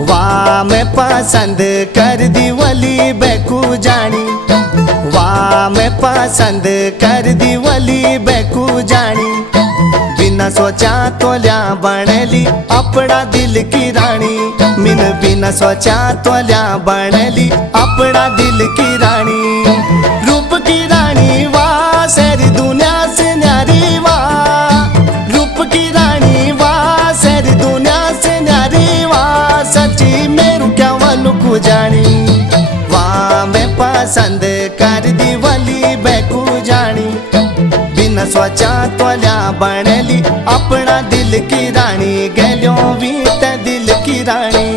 वाह मैं पसंद कर दी वली बैकू जानी, वाह मैं पसंद कर दी वली बैकू जानी। बिना सोचा तोल्या बनली अपना दिल की रानी, मिन बिना सोचा तोल्या बनली अपना दिल की रानी। रूप की रानी वाह सारी दुनिया से न्यारी वाह, रूप की रानी वाह सारी दुनिया से न्यारी वाह। सच्ची मेरू क्या वालू को जानी, वाह मैं पसंद कर दी वली बैकू जानी। बिना सोचा तोल्या बनली अपना दिल की रानी, गलियों भी ते दिल की रानी।